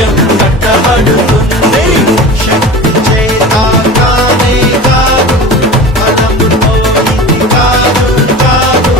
రాజ్యం కట్టబడుతుంది. శక్తి చేత కానే కాదు, బలముతో ఇది కాదు కాదు.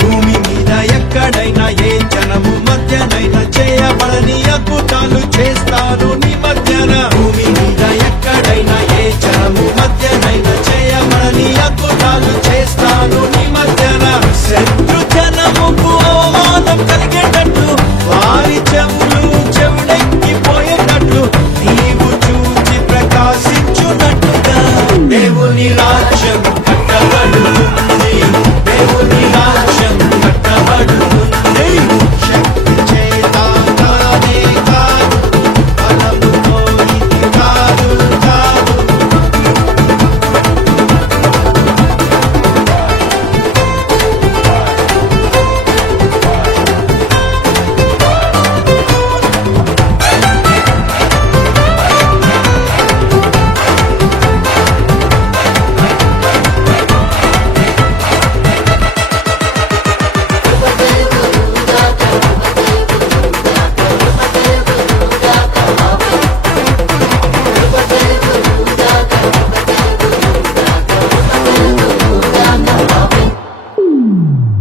భూమి మీద ఎక్కడైనా ఏ జనము మధ్యనైనా చేయబడని అద్భుతాలు చేస్తాను నీ మధ్యన. భూమి మీద ఎక్కడైనా ఏ జనము మధ్యనైనా చేయబడని అద్భుతాలు చేస్తాను నీ మధ్యన. శత్రు జనముకు అవమానం కలిగేటట్టు, వారి చెవులు చెవుడెక్కిపోయేటట్లు, నీవు చూచి ప్రకాశించున్నట్టుగా దేవుని రాజ్యం కట్టబడుతుంది. దేవుని రాజ్యం కట్టబడుతుంది. శక్తి చేత కానే కాదు, బలముతో ఇది కాదు కాదు.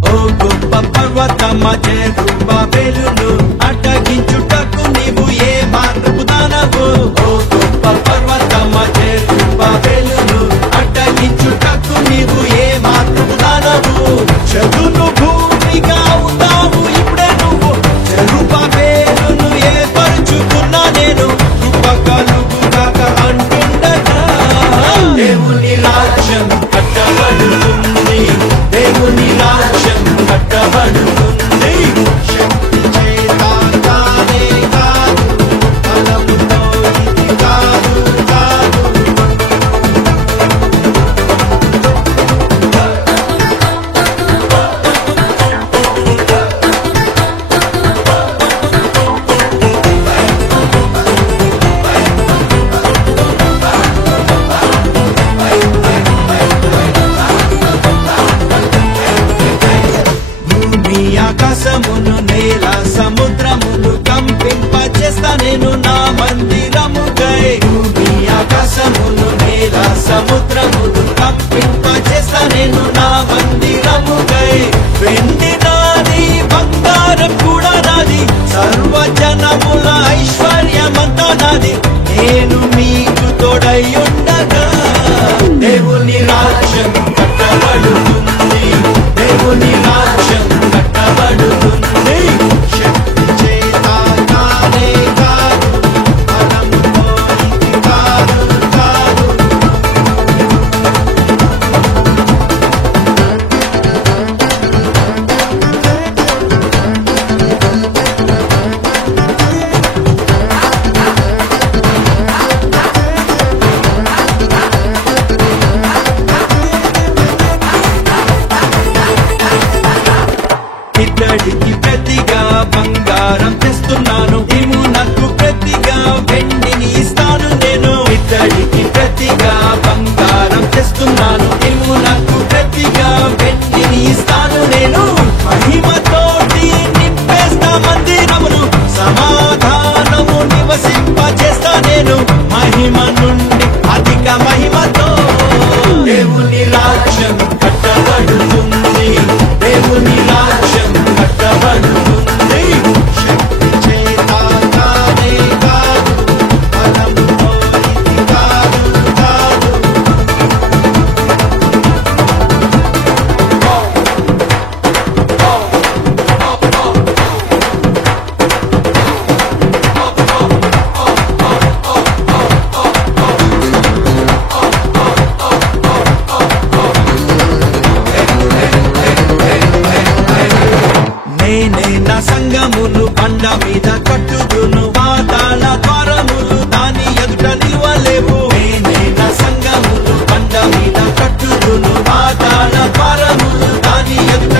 ఓ గొప్ప పర్వతమా జెరుబాబెలును అడ్డగించుటకు నీవు ఏ మార్గపు దానవు. ఓ గొప్ప పర్వతమా జెరుబాబెలును అడ్డగించుటకు నీవు ఏ మార్గపు దానవు. చదును భూమిగా అవుతావు ఇప్పుడే నువ్వు, జెరుబాబెలును ఏర్పరచుకున్నా నేను, కృప కలుగుగాక అంటుండగా. దేవుని రాజ్యం కట్టబడుతుంది. దేవుని రాజ్యం కట్టబడుతుంది. శక్తి చేత కానే కాదు, బలముతో ఇది కాదు కాదు. భూమి ఆకాశమును నేల సముద్రమును కంపింపచేస్తా నేను నా మందిరముకై. భూమి ఆకాశమును నేల సముద్రమును కంపింపచేస్తా నేను నా మందిరముకై. వెండి నాది, బంగారం కూడా నాది, సర్వజనముల ఐశ్వర్యమంతా నాది, నేను మీకు తోడై ఉండగా. దేవుని రాజ్యం కట్టబడుతుంది. దేవుని రాజ్యం కట్టబడుతుంది. శక్తి చేత కానే కాదు, బలముతో ఇది కాదు కాదు. ఇద్దడికి ప్రతిగా బంగారం తెస్తున్నాను, ఇమునకు ప్రతిగా వెండిని ఇస్తాను నేను. ఇద్దడికి ప్రతిగా బంగారం తెస్తున్నాను, ఇమునకు ప్రతిగా వెండిని ఇస్తాను నేను. మహిమతోటి నింపేస్తా మందిరమును, సమాధానము నివసింపచేస్తా నేను, మహిమ నుండి అధిక మహిమతో. దేవుని రాజ్యం కట్టబడుతుంది. దేవుని రాజ్యం కట్టబడుతుంది. శక్తి చేత కానే కాదు, బలముతో ఇది కాదు కాదు. నేనే నా సంగమును బండ మీద కట్టుదును, పాతాళ ద్వారములు దాని ఎదుట నిలువలేవు. నేనే నా సంగమును బండ మీద కట్టుదును, పాతాళ ద్వారములు దాని ఎదుట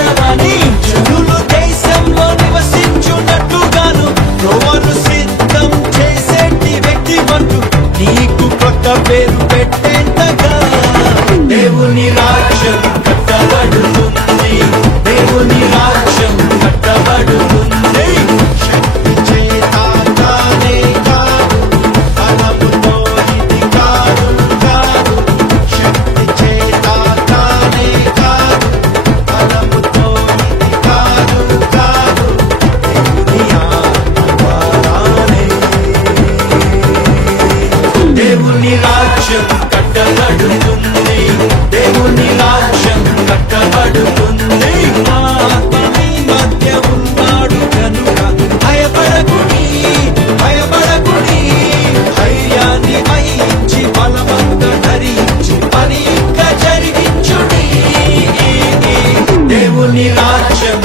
నడవని జనులు దేశంలో నివసించున్నట్టుగాను త్రోవను సిద్ధం చేసేటి వ్యక్తి అంటూ నీకు కొత్త పేరు పెట్టేంతగా దేవుని రాజ్యం కట్టబడుతుంది, దేవుని రాజ్యం కట్టబడుతుంది. శక్తి చేత కానే కాదు, బలముతో ఇది కాదు కాదు. శక్తి చేత కానే కాదు, బలముతో ఇది కాదు కాదు. దేవుని ఆత్మ ద్వారానే దేవుని రాజ్యం కట్టబడుతుంది, దేవుని రాజ్యం కట్టబడుతుంది. ఆత్మ నీ మధ్య ఉన్నాడు కనుక భయపడకుడి, భయపడకుడి. ధైర్యాన్ని వహించి బలవంగా ధరించి పని ఇంకా జరిగించుడి. దేవుని రాజ్యం